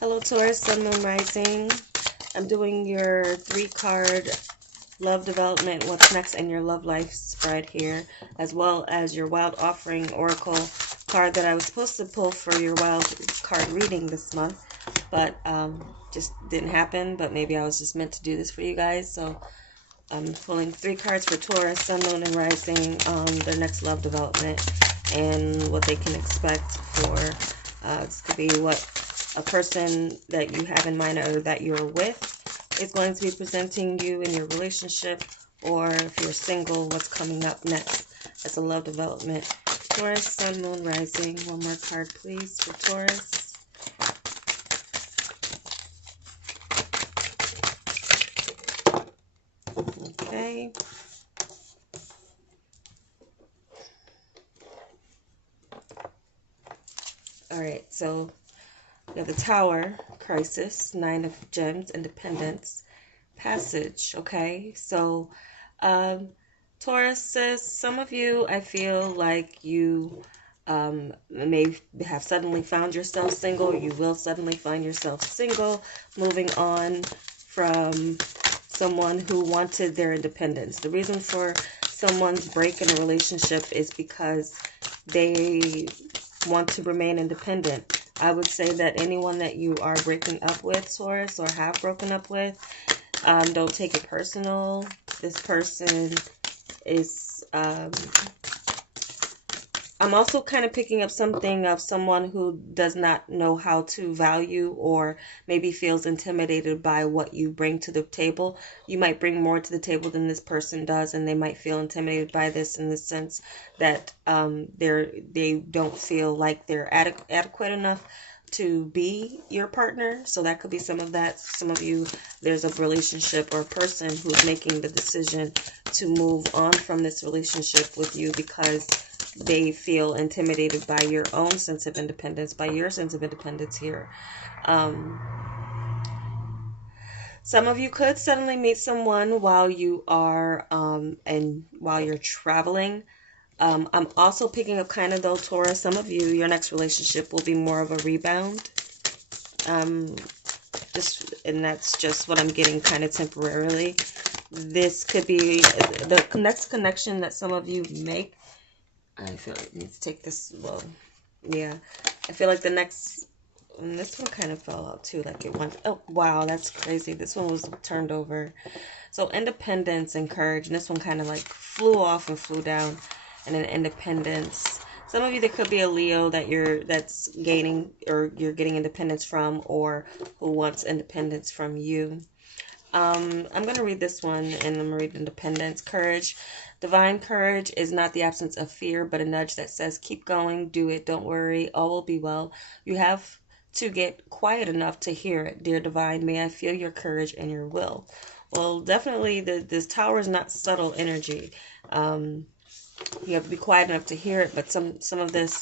Hello Taurus, Sun, Moon, Rising. I'm doing your 3-card love development, what's next in your love life spread here, as well as your Wild Offering Oracle card that I was supposed to pull for your wild card reading this month, but just didn't happen. But maybe I was just meant to do this for you guys. So I'm pulling 3 cards for Taurus, Sun, Moon, and Rising on their next love development and what they can expect for this could be what a person that you have in mind or that you're with is going to be presenting you in your relationship, or if you're single, what's coming up next as a love development. Taurus, Sun, Moon, Rising. One more card, please, for Taurus. Okay. All right, so we have the Tower, Crisis, 9 of Gems, Independence, Passage. Okay, so Taurus says some of you, I feel like you may have suddenly found yourself single. You will suddenly find yourself single, moving on from someone who wanted their independence. The reason for someone's break in a relationship is because they want to remain independent. I would say that anyone that you are breaking up with, Taurus, or have broken up with, don't take it personal. This person is, I'm also kind of picking up something of someone who does not know how to value, or maybe feels intimidated by what you bring to the table. You might bring more to the table than this person does, and they might feel intimidated by this in the sense that they don't feel like they're adequate enough to be your partner. So that could be some of that. Some of you, there's a relationship or a person who's making the decision to move on from this relationship with you because they feel intimidated by your own sense of independence, by your sense of independence here. Some of you could suddenly meet someone while you are and while you're traveling. I'm also picking up kind of though, Taurus, some of you, your next relationship will be more of a rebound. And that's just what I'm getting kind of temporarily. This could be the next connection that some of you make. I feel like I need to take this, well, yeah. I feel like the next, and this one kind of fell out too, like it went, oh, wow, that's crazy. This one was turned over. So independence and courage, and this one kind of like flew off and flew down, and then independence. Some of you, there could be a Leo that's gaining, or you're getting independence from, or who wants independence from you. I'm going to read this one, and I'm going to read independence. Courage. Divine courage is not the absence of fear, but a nudge that says, keep going, do it, don't worry, all will be well. You have to get quiet enough to hear it. Dear Divine, may I feel your courage and your will. Well, definitely this Tower is not subtle energy. You have to be quiet enough to hear it, but some of this,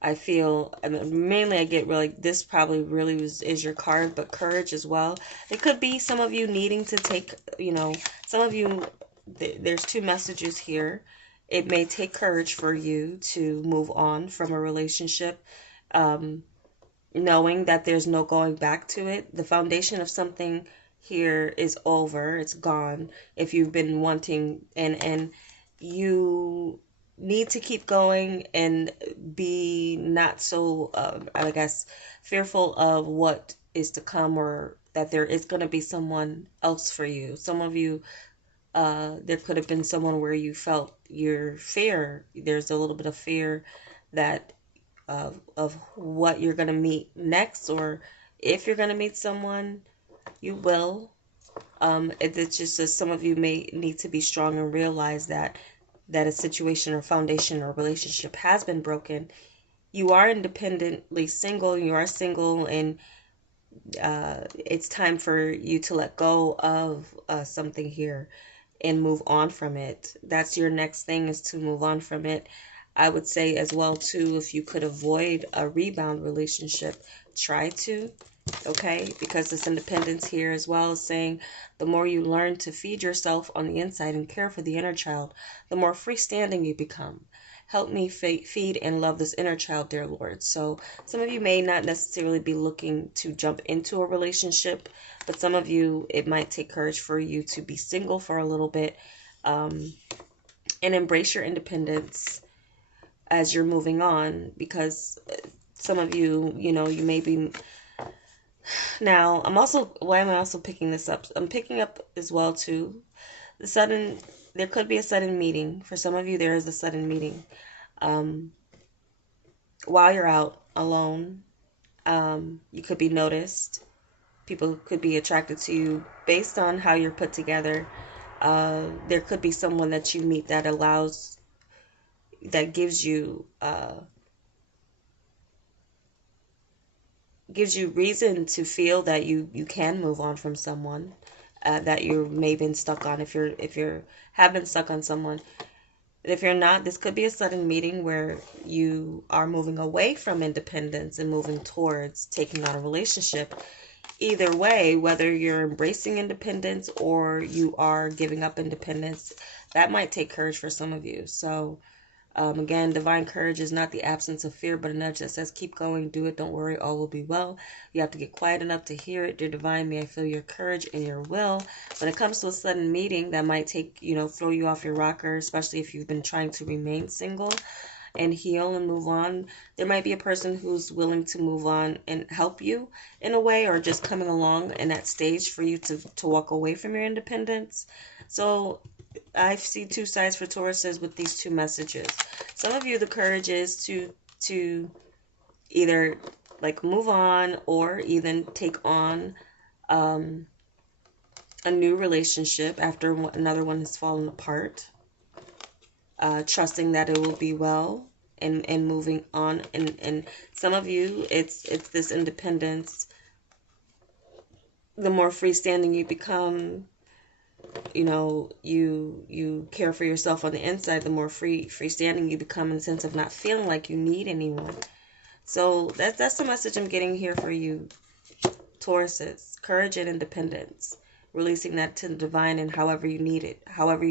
I feel, I mean, mainly I get really, this probably really is your card, but courage as well. It could be some of you needing to take, some of you, there's 2 messages here. It may take courage for you to move on from a relationship, knowing that there's no going back to it. The foundation of something here is over. It's gone. If you've been wanting, and you need to keep going and be not so, I guess, fearful of what is to come, or that there is going to be someone else for you. Some of you, there could have been someone where you felt your fear. There's a little bit of fear that of what you're going to meet next, or if you're going to meet someone, you will. It's just that some of you may need to be strong and realize that a situation or foundation or relationship has been broken. You are independently single. You are single, and it's time for you to let go of something here and move on from it. That's your next thing, is to move on from it. I would say as well too, if you could avoid a rebound relationship, try to. Okay, because this independence here as well is saying the more you learn to feed yourself on the inside and care for the inner child, the more freestanding you become. Help me feed and love this inner child, dear Lord. So some of you may not necessarily be looking to jump into a relationship, but some of you, it might take courage for you to be single for a little bit, and embrace your independence as you're moving on, because some of you, you know, you may be. Now, why am I also picking this up? I'm picking up as well too, there could be a sudden meeting. For some of you, there is a sudden meeting. While you're out alone, you could be noticed. People could be attracted to you based on how you're put together. There could be someone that you meet that gives you reason to feel that you can move on from someone that you may have been stuck on. If you're have been stuck on someone, if you're not, this could be a sudden meeting where you are moving away from independence and moving towards taking on a relationship. Either way, whether you're embracing independence or you are giving up independence, that might take courage for some of you. So again, divine courage is not the absence of fear, but a nudge that says, keep going, do it, don't worry, all will be well. You have to get quiet enough to hear it. Dear divine, may I feel your courage and your will. When it comes to a sudden meeting, that might throw you off your rocker, especially if you've been trying to remain single and heal and move on. There might be a person who's willing to move on and help you in a way, or just coming along in that stage for you to walk away from your independence. So I see two sides for Tauruses with these two messages. Some of you, the courage is to either like move on or even take on a new relationship after another one has fallen apart. Trusting that it will be well and moving on. And some of you, it's this independence. The more freestanding you become, you care for yourself on the inside, the more freestanding you become in the sense of not feeling like you need anyone. So that's the message I'm getting here for you, Tauruses. Courage and independence. Releasing that to the divine and however you need it, however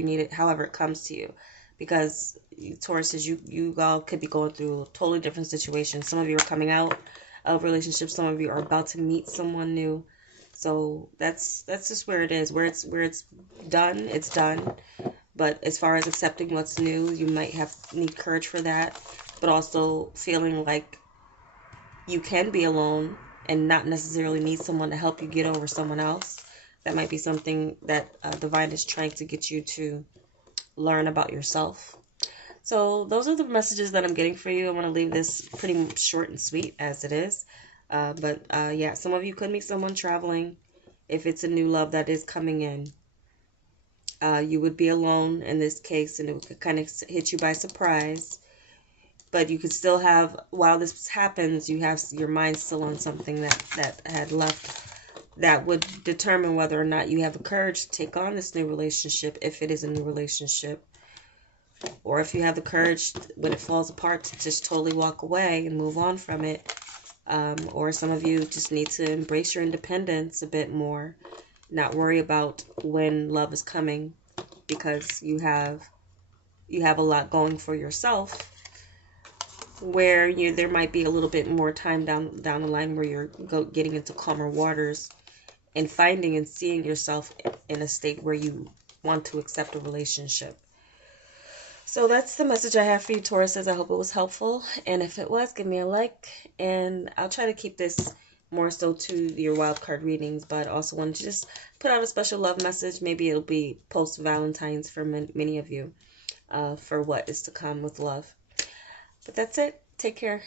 it comes to you. Because Tauruses, you all could be going through a totally different situation. Some of you are coming out of relationships. Some of you are about to meet someone new. So that's just where it is. Where it's done, it's done. But as far as accepting what's new, you might need courage for that. But also feeling like you can be alone and not necessarily need someone to help you get over someone else. That might be something that divine is trying to get you to learn about yourself. So those are the messages that I'm getting for you. I want to leave this pretty short and sweet as it is. But yeah, some of you could meet someone traveling. If it's a new love that is coming in, you would be alone in this case, and it would kind of hit you by surprise. But you could still have, while this happens, you have your mind still on something that had left, that would determine whether or not you have the courage to take on this new relationship, if it is a new relationship. Or if you have the courage, when it falls apart, to just totally walk away and move on from it. Or some of you just need to embrace your independence a bit more. Not worry about when love is coming, because you have a lot going for yourself, where there might be a little bit more time down the line where you're getting into calmer waters and finding and seeing yourself in a state where you want to accept a relationship. So that's the message I have for you, Tauruses. I hope it was helpful. And if it was, give me a like. And I'll try to keep this more so to your wild card readings, but also wanted to just put out a special love message. Maybe it'll be post-Valentine's for many of you, for what is to come with love. But that's it. Take care.